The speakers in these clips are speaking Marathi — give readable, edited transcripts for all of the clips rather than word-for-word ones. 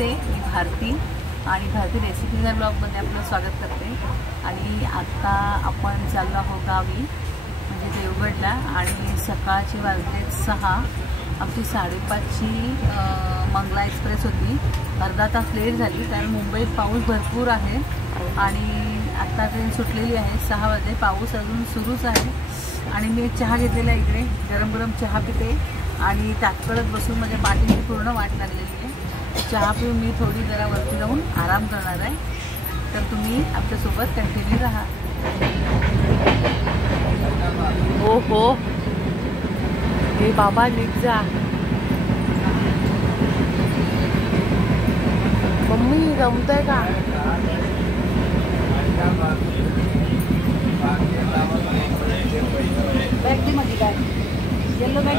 नमस्ते, मी भारती आणि भारती रेसिपीच्या ब्लॉगमध्ये आपलं स्वागत करते। आणि आता आपण चाललो आहोत गावी, म्हणजे देवगडला। आणि सकाळचे वाजले 6। आमची 5:30ची मंगला एक्सप्रेस होती। अर्धा तास लेट झाली कारण मुंबईत पाऊस भरपूर आहे आणि आता ट्रेन सुटलेली आहे। 6 वाजले, पाऊस अजून सुरूच आहे। आणि मी चहा घेतलेला इकडे, गरम गरम चहा पिते आणि ताटकळत बसून माझ्या पाठीची पूर्ण वाट लागलेली आहे। चहा पिऊन मी थोडी जरा वरती जाऊन आराम करणार आहे, तर तुम्ही आमच्यासोबत कंटिन्यू राहा। हो हो, हे बाबा नीट जा। मम्मी जमतंय का? बॅग दी माझी, बॅग येलो बॅग।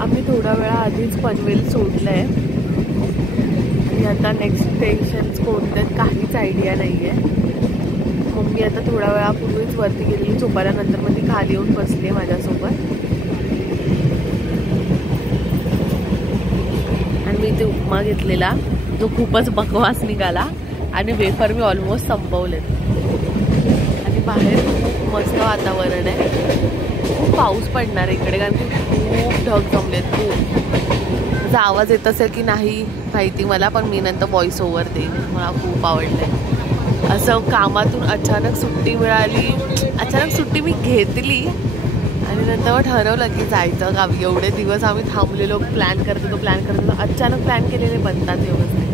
आम्ही थोडा वेळा आधीच पनवेल सोडलं आहे आणि आता नेक्स्ट स्टेशन्स कोणते काहीच आयडिया नाही आहे। मम्मी आता थोड्या वेळापूर्वीच वरती गेलेली झोपायल्यानंतर मग ती खाली येऊन बसली माझ्यासोबत आणि मी ते उपमा घेतलेला जो खूपच बकवास निघाला आणि वेफर मी ऑलमोस्ट संपवलेत। आणि बाहेर खूप मस्त वातावरण आहे, खूप पाऊस पडणार इकडे कारण की खूप ढग जमलेत खूप। त्याचा आवाज येत असेल की नाही माहिती मला, पण मी नंतर व्हॉइस ओव्हर देईन। मला खूप आवडलं असं कामातून अचानक सुट्टी मिळाली, अचानक सुट्टी मी घेतली आणि नंतर मग ठरवलं की जायचं गावी। एवढे दिवस आम्ही थांबलेलो, प्लॅन करत होतो, अचानक प्लॅन केलेले बनतात व्यवस्थित।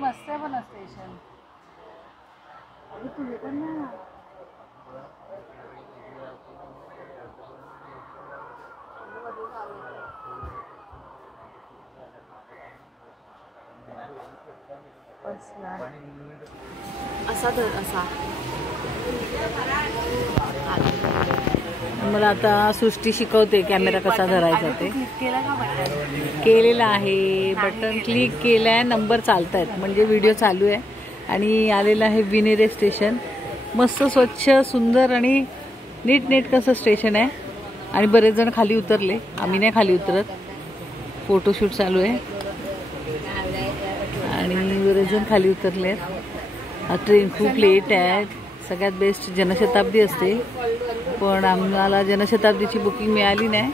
मस्त आहे पण स्टेशन, अरे तुझे पण ना। असा तर असा मला आता सृष्टी शिकवते कॅमेरा कसा धरायचा ते। केलेला आहे, बटन क्लिक केलाय, नंबर चालतायत म्हणजे व्हिडिओ चालू आहे। आणि आलेलं आहे विनेरे स्टेशन, मस्त स्वच्छ सुंदर आणि नीट कसं स्टेशन आहे। आणि बरेच जण खाली उतरले, आम्ही नाही खाली उतरत, फोटोशूट चालू आहे आणि बरेच जण खाली उतरले। ट्रेन खूप लेट आहे, सगळ्यात बेस्ट जनशताब्दी असते पण आम्हाला जनशताब्दीची बुकिंग मिळाली नाही।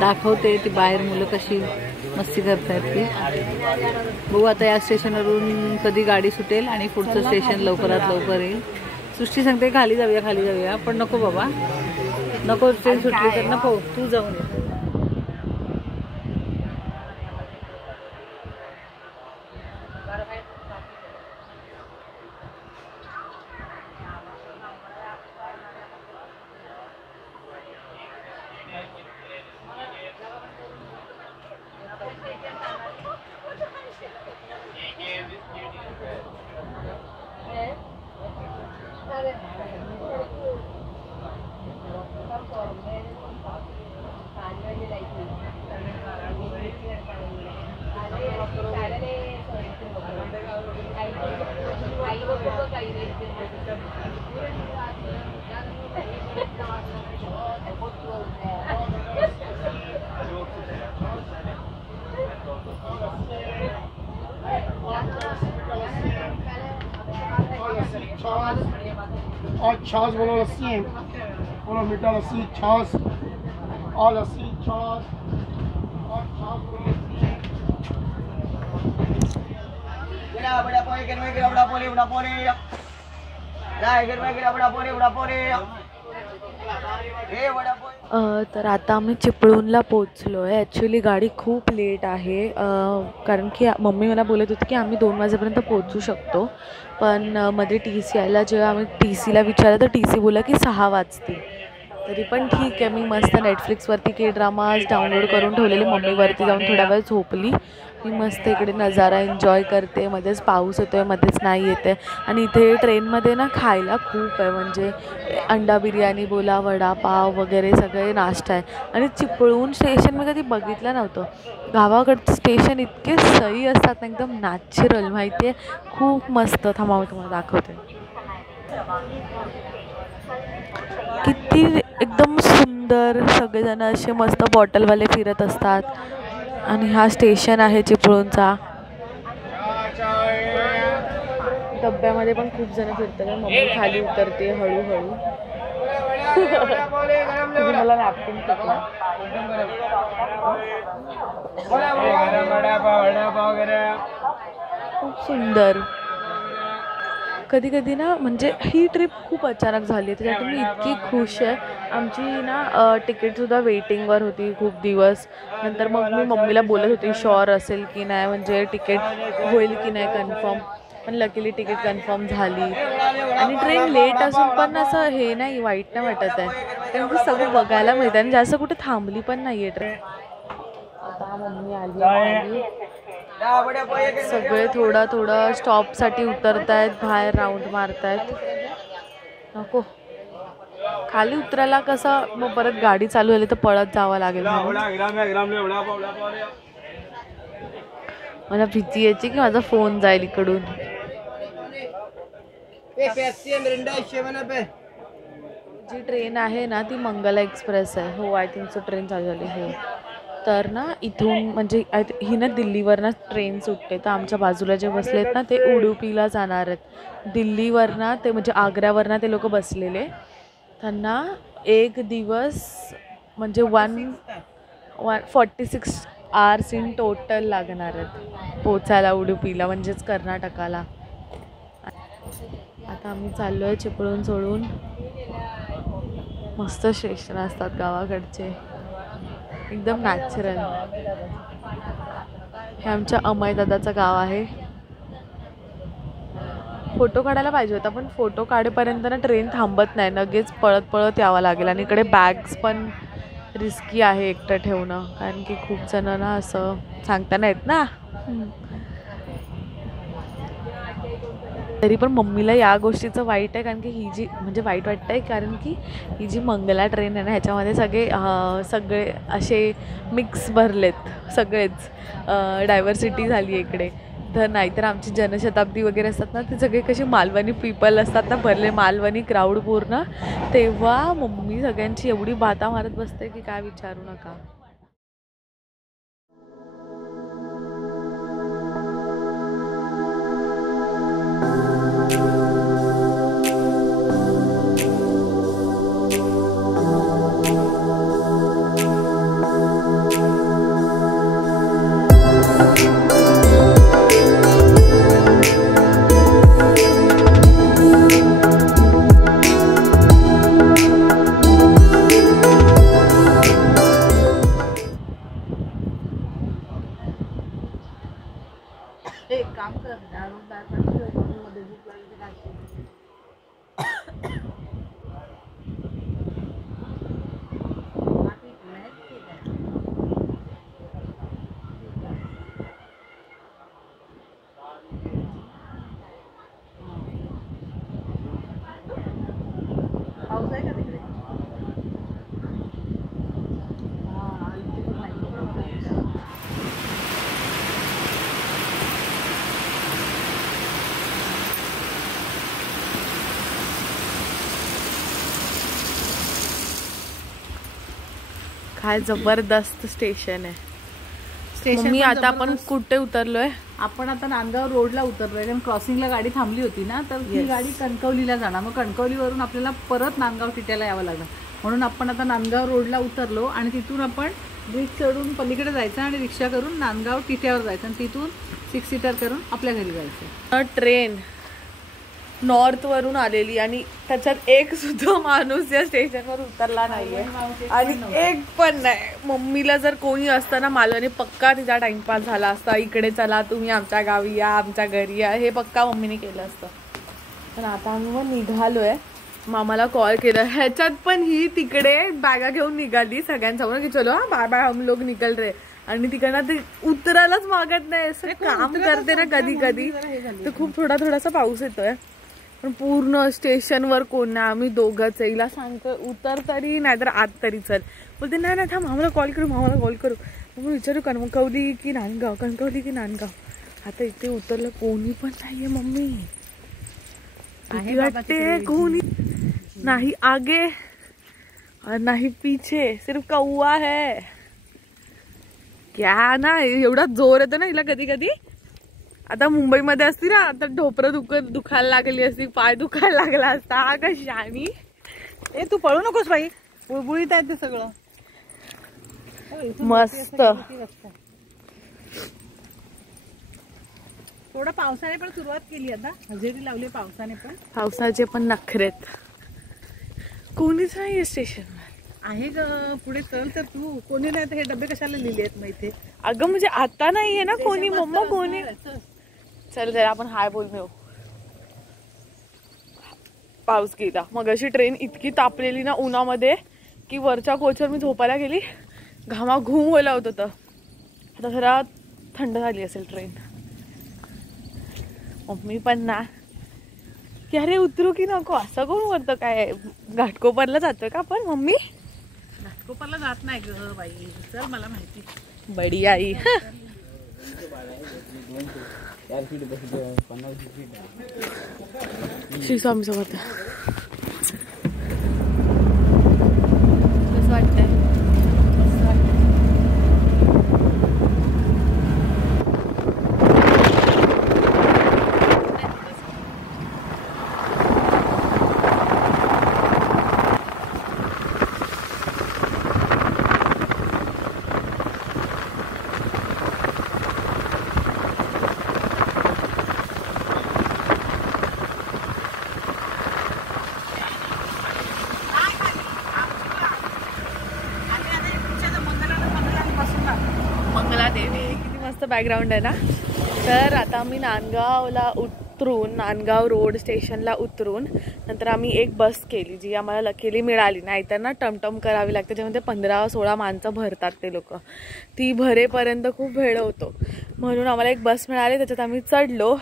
दाखवते ती बाहेर मुलं कशी मस्ती करतायत ती। बघू आता या स्टेशनवरून कधी गाडी सुटेल आणि पुढचं स्टेशन लवकरात लवकर येईल। सृष्टी सांगते खाली जाऊया, पण नको बाबा, नको, ट्रेन सुटली तर नको, तू जाऊन ये। और छाछ बोलो, लस्सी है बोलो, मीठा लस्सी, छाछ और लस्सी, छाछ और छाछ बोलो, लस्सी है। बड़ा पोले घर में गिरा, बड़ा पोले राय घर में गिरा, बड़ा पोले हे बड़ा पोले। तर आता आम्ही चिपळूणला पोचलो आहे। ॲक्च्युली गाडी खूप लेट आहे कारण की मम्मी मला बोलत होती की आम्ही 2 वाजेपर्यंत पोहोचू शकतो, पण मध्ये TC यायला जेव्हा आम्ही TCला विचारलं तर TC बोलला की 6 वाजतील. तरी पण ठीक आहे. मी मस्त नेटफ्लिक्सवरती K-ड्रामाज डाउनलोड करून ठेवलेले. मम्मीवरती जाऊन थोडा वेळ झोपली. मी मस्त इकडे नजारा एन्जॉय करते. मध्येच पाऊस येतो आहे, मध्येच नाही येते. आणि इथे ट्रेनमध्ये ना खायला खूप आहे, म्हणजे अंडा बिर्याणी बोला, वडापाव वगैरे सगळे नाश्ता आहे. आणि चिपळूण स्टेशन मी कधी बघितलं नव्हतं. गावाकडचं स्टेशन इतके सही असतात ना, एकदम नॅचरल, माहिती आहे, खूप मस्त. थांबा मी तुम्हाला दाखवते. किती एकदम सुंदर, सगळेजण असे मस्त बॉटलवाले फिरत असतात. आणि हा स्टेशन आहे चिपळूणचा. डब्यामध्ये पण खूप जण फिरतात. मम्मी खाली उतरते हळूहळू. मला नॅपकिन टाकला. खूप सुंदर. कधी कधी ना, म्हणजे ही ट्रिप खूप अचानक झाली आहे, त्याच्यात मी इतकी खुश आहे. आमची ना तिकीटसुद्धा वेटिंगवर होती खूप दिवस. नंतर मग मी मम्मीला बोलत होती शुअर असेल की नाही, म्हणजे तिकीट होईल की नाही कन्फर्म. पण लकीली तिकीट कन्फर्म झाली. आणि ट्रेन लेट असून पण असं हे नाही, वाईट नाही वाटत आहे, कारण की सगळं बघायला मिळतं आणि जास्त कुठे थांबली पण नाही आहे ट्रेन. आता मम्मी आली. सगळे थोडा स्टॉपसाठी उतरत आहेत, बाहेर राऊंड मारत आहेत. नको, खाली उतरायला कसं मग परत गाडी चालू झाली तर पळत जावं लागेल. मला भीती यायची की माझा फोन जाईल इकडून. जी ट्रेन आहे ना ती मंगला एक्सप्रेस आहे. हो, आय थिंक सो ट्रेन चालू झाली. हो, तर ना इथून म्हणजे ही ना दिल्लीवरनं ट्रेन सुटते. तर आमच्या बाजूला जे बसले आहेत ना ते उडुपीला जाणार आहेत. दिल्लीवरनं ते म्हणजे आग्र्यावरनं ते लोक बसलेले. त्यांना एक दिवस म्हणजे 146 आवर्स इन टोटल लागणार आहेत पोचायला उडुपीला, म्हणजेच कर्नाटकाला. आता आम्ही चाललो आहे चिपळूण सोडून. मस्त स्टेशन असतात गावाकडचे, एकदम नॅचरल. हे आमच्या अमय दादाचं गाव आहे. फोटो काढायला पाहिजे होता, पण फोटो काढेपर्यंत ना ट्रेन थांबत नाही, लगेच पळत पळत यावं लागेल. आणि इकडे बॅग्स पण रिस्की आहे एकटं ठेवणं, कारण की खूप जण ना असं सांगता नाहीत ना. तरी पण मम्मीला या गोष्टीचं वाईट आहे, कारण की ही जी म्हणजे वाईट वाटतं आहे, कारण की ही जी मंगला ट्रेन आहे ना ह्याच्यामध्ये सगळे असे मिक्स भरलेत, सगळेच डायव्हर्सिटी झाली आहे इकडे. तर नाहीतर आमची जनशताब्दी वगैरे असतात ना, ते सगळे कसे मालवणी पीपल असतात ना, भरले मालवणी क्राऊड पूर्ण. तेव्हा मम्मी सगळ्यांची एवढी बाता मारत बसते की काय विचारू नका. एक काम कर, पाऊस आहे का तिकडे? काय जबरदस्त स्टेशन आहे. स्टेशन मी आता आपण कुठे उतरलोय? आपण आता नांदगाव रोडला उतरलोय, कारण क्रॉसिंगला गाडी थांबली होती ना, तर ही गाडी कणकवलीला जाणार. मग कणकवलीवरून आपल्याला परत नांदगाव टिट्याला यावं लागणार, म्हणून आपण आता नांदगाव रोडला उतरलो. आणि तिथून आपण ब्रिज चढून पलीकडे जायचं आणि रिक्षा करून नांदगाव टिट्यावर जायचं आणि तिथून 6 सीटर करून आपल्या घरी जायचं. ट्रेन नॉर्थवरून आलेली आणि त्याच्यात एक सुद्धा माणूस या स्टेशनवर उतरला नाहीये, आणि एक पण नाही. मम्मीला जर कोणी असताना मालवणी पक्का तिचा टाइमपास झाला असता. इकडे चला तुम्ही आमच्या गावी या, आमच्या घरी या, हे पक्का मम्मीने केलं असतं. पण आता आम्ही मग निघालोय. मामाला कॉल केला, ह्याच्यात पण ही तिकडे बॅगा घेऊन निघाली सगळ्यांसमोर की चलो हा बाय बाय हम लोग निकल रहे. आणि तिकडनं ते उतरायलाच मागत नाही. असं काम करते ना कधी कधी तर खूप थोडासा पाऊस येतोय. पण पूर्ण स्टेशनवर कोण नाही, आम्ही दोघंच. हिला सांगतो उतर तरी नाहीतर आत तरी चल. बोलते नाही नाही थांब मामाला कॉल करू मामाला कॉल करू. मग विचारू कणकवली की नांदगाव कणकवली की नांदगाव. आता इथे उतरलं कोणी पण नाहीये मम्मी. वाटते कोणी नहीं आगे और नहीं पीछे, सिर्फ कौवा है. क्या ना एवढा जोर येतो ना हिला कधी कधी. आता मुंबईमध्ये असती ना आता ढोपरं दुखायला लागली असती, पाय दुखायला लागला असता. हा कशी आणि ए तू पळू नकोस बाई, बुळबुळीत आहे ते सगळं. मस्त. थोडं पावसाने पण सुरुवात केली, आता हजेरी लावली पावसाने पण. पावसाचे पण नखरेत. कोणीच नाहीये स्टेशन आहे ग. पुढे चल तर तू. कोणी नाही तर हे डबे कशाला लिहिले आहेत मग इथे. अगं म्हणजे आता नाहीये ना कोणी. मम्मा कोणी. चल जरा आपण हाय बोल घेऊ. पाऊस गेला. मग अशी ट्रेन इतकी तापलेली ना उन्हामध्ये की वरच्या कोचवर मी झोपायला गेली, घामा घुम व्हायला होत होतं. आता जरा थंड झाली असेल ट्रेन. मम्मी पण ना की अरे उतरू की नको असं कोण वरतं. काय घाटकोपरला जातोय का आपण मम्मी. घाटकोपरला जात नाही ग बाई. चल मला माहिती. बडी आई. श्री स्वामी समर्थ. कसं वाटतंय. किती मस्त बॅकग्राऊंड आहे ना. तर आता आम्ही नांदगावला उतरून, नांदगाव रोड स्टेशनला उतरून नंतर आम्ही एक बस केली जी आम्हाला लकीली मिळाली. नाहीतर ना टमटम करावी लागते, त्याच्यामध्ये 15-16 माणसं भरतात ते लोक. ती भरेपर्यंत खूप वेळ होतो. म्हणून आम्हाला एक बस मिळाली, त्याच्यात आम्ही चढलो.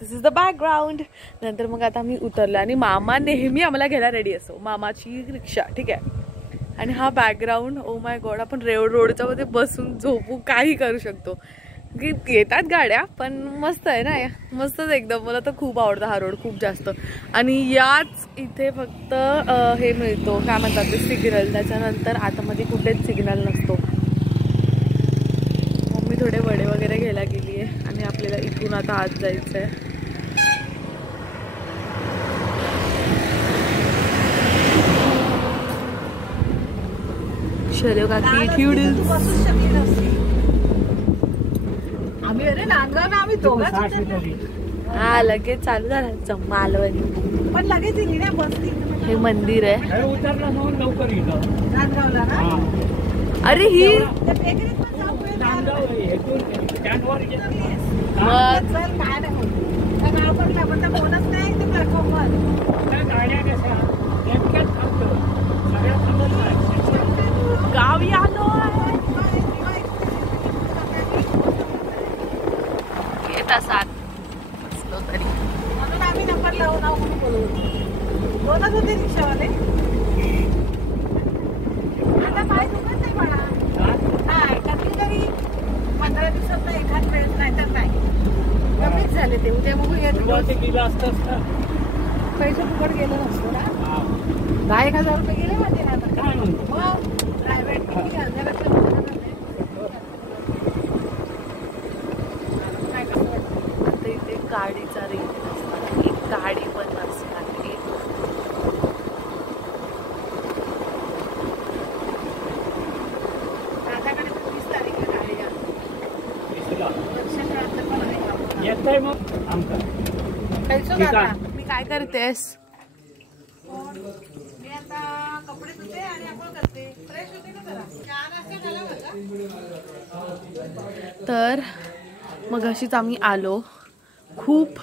दिस इज द बॅकग्राऊंड. नंतर मग आता आम्ही उतरलो आणि मामा नेहमी आम्हाला घ्यायला रेडी असो. मामाची रिक्षा ठीक आहे. आणि हा बॅकग्राऊंड ओ माय गॉड. आपण रोडच्या मध्ये बसून झोपू काही करू शकतो. येतात गाड्या पण मस्त आहे ना. मस्तच एकदम. मला तर खूप आवडतं हा रोड खूप जास्त. आणि याच इथे फक्त हे मिळतो काय म्हणतात ते सिग्नल. त्याच्यानंतर आतमध्ये कुठेच सिग्नल नसतो. मम्मी थोडे वडे वगैरे घ्यायला गेली आहे आणि आपल्याला इथून आता आत जायचं आहे. चलो काकी ट्यूडल्स. आम्ही अरे नांदगाव आम्ही दोघांच. हा लगेच चालू झाला मालवणी. पण लगेच गेली ना बस. हे मंदिर आहे नांदगावला ना. अरे ही काय नाही गाव पडला पण फोनच नाही ते प्लॅटफॉर्मवर. गावी आलो येत असाल तरी. म्हणून आम्ही नंबर लावून बोलत होते रिक्षावाले. आता पाय दुखत नाही मला. काय कधीतरी 15 दिवसात एखाद वेळेस नाही तर नाही. कमीच झाले ते. उद्या बघूया. पैसे फुकट गेलं नसतो ना. 10,000 रुपये गेले माझे ना. मग प्रायव्हेट किती घालण्यापेक्षा इथे गाडीचा रेट असणार. एक गाडी पण असणार. दादाकडे 20 तारीखला गाडी आहे. मी काय करतेस. मी आता कपडे धुते आणि आपण करते. फ्रेश होते ना जरा. छान असते झाला माझा. तर मग अशीच आम्ही आलो. खूप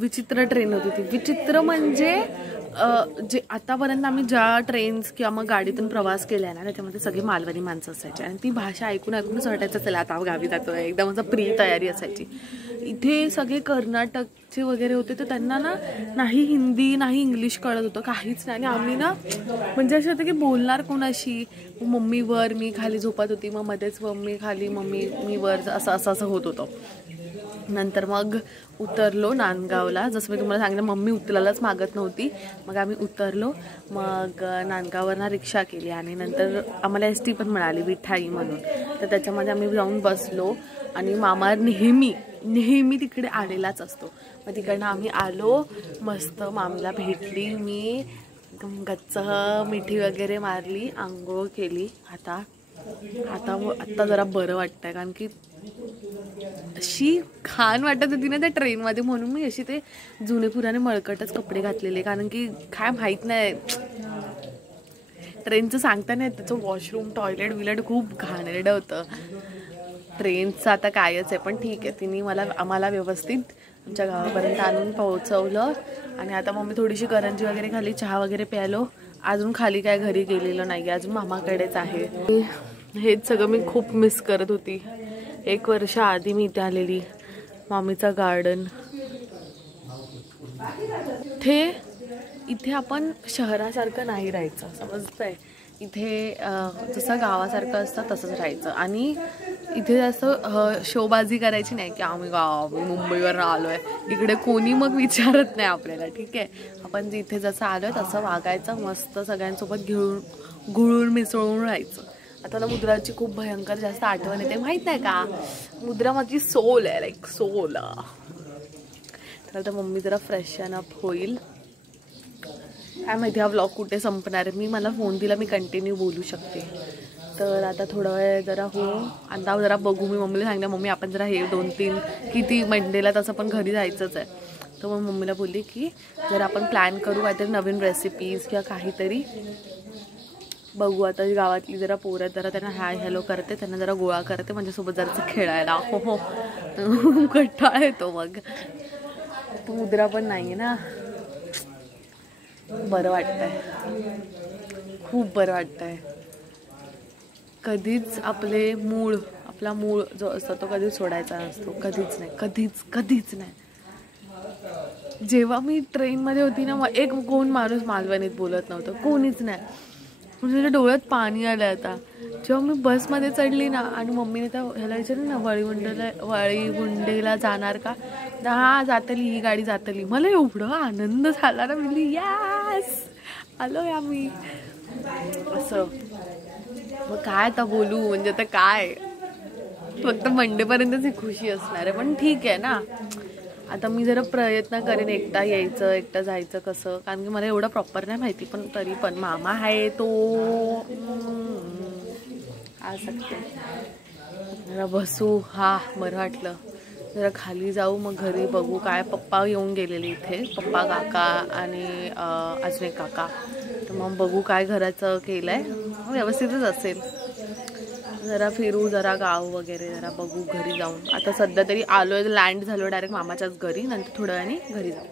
विचित्र ट्रेन होती ती. विचित्र म्हणजे जे आतापर्यंत आम्ही ज्या ट्रेन्स किंवा मग गाडीतून प्रवास केला ना त्याच्यामध्ये सगळी मालवणी माणसं असायची आणि ती भाषा ऐकून ऐकूनच वाटायचं चला आता गावी जातोय, एकदम असं प्री तयारी असायची. इथे सगळे कर्नाटकचे वगैरे होते तर त्यांना ना नाही हिंदी नाही इंग्लिश कळत होतं, काहीच नाही. आणि आम्ही ना म्हणजे असं होतं की बोलणार कोणाशी. मम्मी वर मी खाली झोपत होती, मग मध्येच मम्मी खाली मम्मी मी वर, असं होत होतं. नंतर मग उतरलो नांदगावला. जसं मी तुम्हाला सांगितलं मम्मी उतरायलाच मागत नव्हती, मग आम्ही उतरलो. मग नांदगाववरनं रिक्षा केली आणि नंतर आम्हाला ST पण मिळाली विठाई म्हणून, तर त्याच्यामध्ये आम्ही जाऊन बसलो. आणि मामा नेहमी तिकडे आलेलाच असतो. मग तिकडनं आम्ही आलो, मस्त मामीला भेटली मी, गच्च मिठी वगैरे मारली, आंघोळ केली. आता जरा बरं वाटतंय, कारण की अशी घाण वाटत होती ना त्या ट्रेनमध्ये, म्हणून मी अशी ते जुने पुराणे मळकटच कपडे घातलेले, कारण की काय माहीत नाही ट्रेनचं सांगता नाही. त्याचं वॉशरूम टॉयलेट विलेट खूप घाणेरडं होतं. ट्रेनचं आता कायच आहे, पण ठीक आहे, तिने आम्हाला व्यवस्थित आमच्या गावापर्यंत आणून पोहोचवलं. आणि आता मम्मी थोडीशी करंजी वगैरे खाली, चहा वगैरे प्यायलो. अजून खाली काय घरी गेलेलं नाही, अजून मामाकडेच आहे. हेच सगळं मी खूप मिस करत होती. 1 वर्ष आधी मी इथे आलेली. मामीचा गार्डन इथे आपण शहरासारखं नाही राहायचं, समजतंय. इथे जसं गावासारखं असतं तसंच राहायचं. आणि इथे जास्त शोबाजी करायची नाही की आम्ही मुंबईवर आलो आहे. इकडे कोणी मग विचारत नाही आपल्याला, ठीक आहे. आपण जिथे जसं आलो आहे तसं वागायचं, मस्त सगळ्यांसोबत घुळून मिसळून राहायचं. आता ना मुद्राची खूप भयंकर जास्त आठवण येते, माहीत नाही का. मुद्रा माझी सोल आहे, लाईक सोल. तर आता मम्मी जरा फ्रेशन अप होईल. काय माहिती हा व्लॉग कुठे संपणार आहे. मला फोन दिला, मी कंटिन्यू बोलू शकते. तर आता थोडा वेळ जरा आता जरा बघू. मी मम्मीला सांगितलं मम्मी आपण जरा हे 2-3 किती मंडेला तसं पण घरी जायचंच आहे. तर मग मम्मीला बोलली की जर आपण प्लॅन करू काहीतरी नवीन रेसिपीज किंवा काहीतरी बघू. आता गावातली जरा पोरं जरा त्यांना हाय हॅलो करते, त्यांना जरा गोळा करते, माझ्यासोबत जरासं खेळायला. हो कंटाळा येतो. मग तू मुद्रा पण नाही आहे ना. बरं वाटतंय, खूप बरं वाटतंय. कधीच आपला मूळ जो असतो तो कधीच सोडायचा नसतो, कधीच नाही. जेव्हा मी ट्रेनमध्ये होती ना, कोण माणूस मालवणीत बोलत नव्हतं, कोणीच नाही. म्हणजे डोळ्यात पाणी आलं. आता जेव्हा मी बसमध्ये चढली ना आणि मम्मीने तर ह्याला विचारलं ना वळीगुंडेला जाणार का, हा जातली, ही गाडी जातली. मला एवढं आनंद झाला ना, म्हणजे यस आलोय आम्ही असं. मग काय आता बोलू, म्हणजे आता काय, फक्त मंडेपर्यंतच ही खुशी असणार आहे. पण ठीक आहे ना, आता मी जरा प्रयत्न करेन एकटा यायचं एकटा जायचं कसं, कारण की मला एवढं प्रॉपर नाही माहिती. पण तरी पण मामा आहे तो आ सकते. जरा बसू, बरं वाटलं. जरा खाली जाऊ, मग घरी बघू काय. पप्पा येऊन गेलेले इथे, पप्पा काका आणि अजून एक काका. तर मग बघू काय घराचं केलंय, व्यवस्थितच असेल. जरा फिरू, जरा गाव वगैरे जरा बघू घरी जाऊन. आता सध्या तरी आलोय, लँड झालो डायरेक्ट मामाच्याच घरी, नंतर थोड्या वेळाने घरी जाऊ.